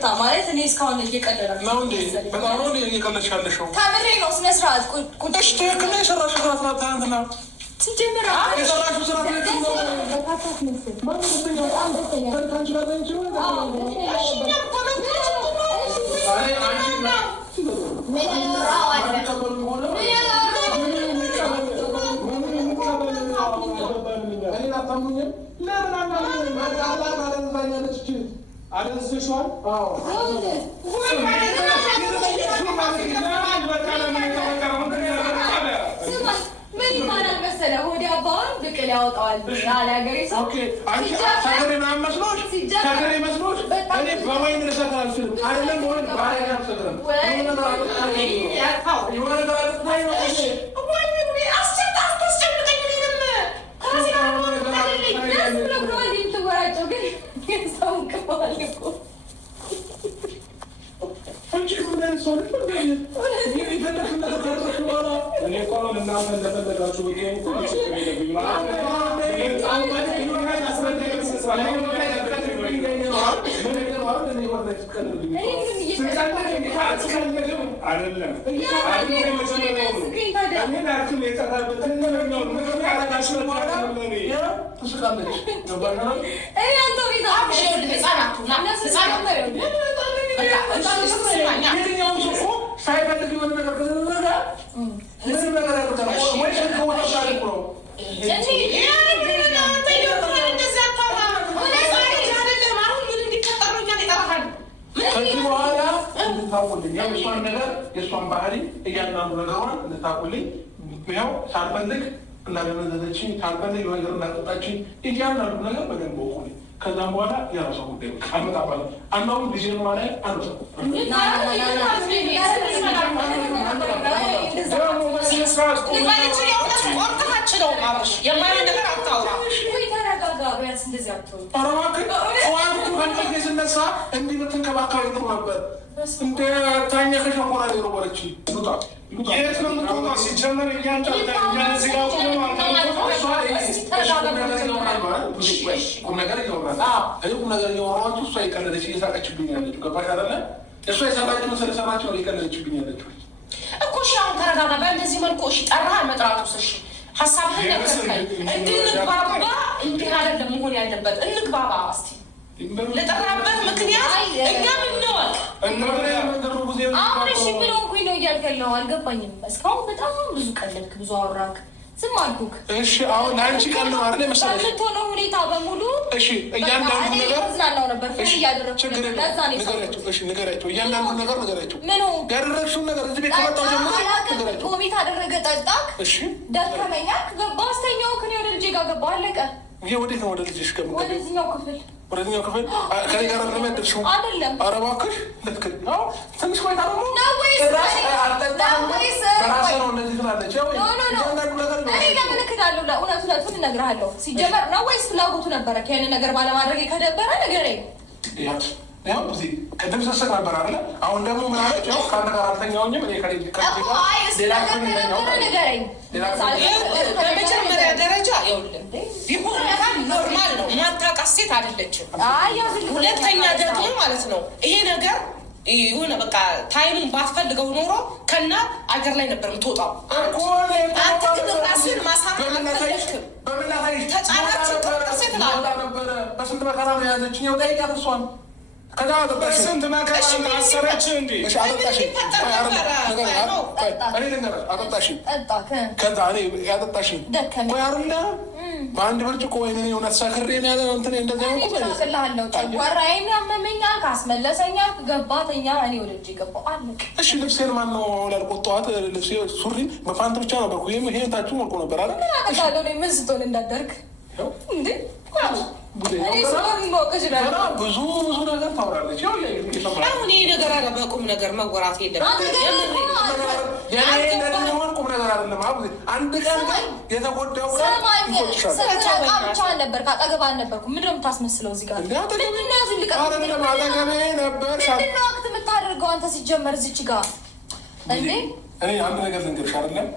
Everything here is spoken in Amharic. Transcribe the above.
ይቅርታ ማለት እኔ እስካሁን እየቀለዳለሁ ነው እንዴ? በጣም ነው እየቀለድሽ ያለሽው። ከምሬ ነው። ስነ ስርዓት ቁጥሽ ትክክል ነው። የሰራሽው ስራ ትናንትና ሲጀምር የሰራሽው ስራ ትክክል ነው። በካታት መስል ማን ነው በጣም ደስተኛ ከአንቺ ጋር ነኝ ነው የእሷን ባህሪ እያንዳንዱ ነገሯን እንድታውቁልኝ ያው ሳልፈልግ እንዳለመዘዘችኝ ሳልፈልግ ነገር እንዳጠጣችኝ እያንዳንዱ ነገር በደንብ ወቁልኝ። ከዛም በኋላ የራሷ ጉዳይ አልመጣባለ አናሁን ጊዜ ማለት አንዱ ስነሳ እንዲህ ብትንከባከብ ጥሩ ነበር። እንደ ታኛ ከሸንኮራ የሮበረች የት ነው የምትወጣው? ሲጀመር ቁም ነገር እያወራችሁ እሷ የቀለደች እየሳቀችብኝ ያለችው ገባሽ አይደለ? እሷ የሰራችውን ስለሰራችሁ እየቀለደችብኝ ያለችው እኮ። እሺ አሁን ተረጋጋ። በእንደዚህ መልኩ እሺ ጠራህ መጥራቱስ እሺ ሀሳብህን ነግረኸኝ እንድንግባባ እንዲህ አይደለም መሆን ያለበት። እንግባባ እስኪ ለጠራበት ምክንያት እኛ ምንወቅ አሁን እሺ ብሎ እንኩኝ ነው እያልከለው አልገባኝም። እስካሁን በጣም ብዙ ቀለድክ፣ ብዙ አወራክ፣ ዝም አልኩክ። እሺ አሁን ለአንቺ ቀን ነው አይደል መሰለኝ በምትሆነው ሁኔታ በሙሉ እሺ እያንዳንዱ ነገር ዝናናው ነበር ፍሽ እያደረግኩ ነበር። ለዛ ነው ንገሪያቸው። እሺ ንገሪያቸው፣ እያንዳንዱ ነገር ንገሪያቸው። ምን ያደረግሽውን ነገር እዚህ ቤት ከመጣሁ ጀምሮ ንገሪያቸው። ኮሚት አደረገ፣ ጠጣክ፣ እሺ ደከመኛክ፣ ገባህ፣ አስተኛው፣ ከኔ ወደ ልጄ ጋር ገባህ፣ አለቀ። ይሄ ወዴት ነው? ወደ ልጅሽ ገባ። ወደዚህኛው ክፍል ወደዚህኛው ክፍል ከኔ ጋር ለመደርሽው አይደለም። ኧረ እባክሽ ልክ ነው። ትንሽ ቆይታ ደግሞ እውነቱን እነግርሃለሁ። ሲጀመር ነው ወይስ ፍላጎቱ ነበረ? ይሄንን ነገር ባለማድረግ ከደበረ ንገረኝ። ያው እዚህ ቅድም ስትስቅ ነበር አይደለ? አሁን ደግሞ ምን አለች? ያው ከአንተ ጋር አልተኛሁኝም እኔ በመጀመሪያ ደረጃ ይኸውልህ ቢሆን ኖርማል ነው። ማታውቃት ሴት አይደለችም። ሁለተኛ ደግሞ ማለት ነው ይሄ ነገር የሆነ በቃ ታይሙን ባትፈልገው ኖሮ ከና አገር ላይ ነበር የምትወጣው። አንተ ግን ራስን ማሳመን አልፈለግክም። ተጫራችን ቅርቅር ሴት ነበረ በስንት መከራ ነው የያዘችኝ። ያው ጠይቃት እሷን ስንት መከራ አሰረች እንዴ? አጠጣሽኝ። ከዛ እኔ ያጠጣሽኝ ወይ አይደለ? በአንድ ብርጭቆ ወይ እውነት ሰክሬ ነው ያለ እንትን እንደዚያ ላለው ጨጓራዬን ያመመኛል፣ ካስመለሰኛል፣ ገባተኛ እኔ ወደ እጅ ገባሁ፣ አለቀ። እሺ ልብሴን ማን ነው ላልቆት? ጠዋት ልብሴ ሱሪ በፓንት ብቻ ነበርኩ። ይሄ ታችሁ ወልቆ ነበር አለ። ምን አጠቃለው ነው ምን ስትሆን እንዳደርግ እንዴ? ብዙ ነገር ታወራለች። አሁን ይሄ ነገር አለ በቁም ነገር መወራት የለበትም። ቁም ነገር አይደለም። አንድ ቀን የተጎዳው ብቻ ነበር፣ ከአጠገብ አልነበርኩም። ምንድን ነው የምታስመስለው እዚህ ጋር? ምንድን ነው የምታደርገው አንተ ሲጀመር እዚች ጋር እንዴ? እኔ አንድ ነገር ልንገርሽ አይደለም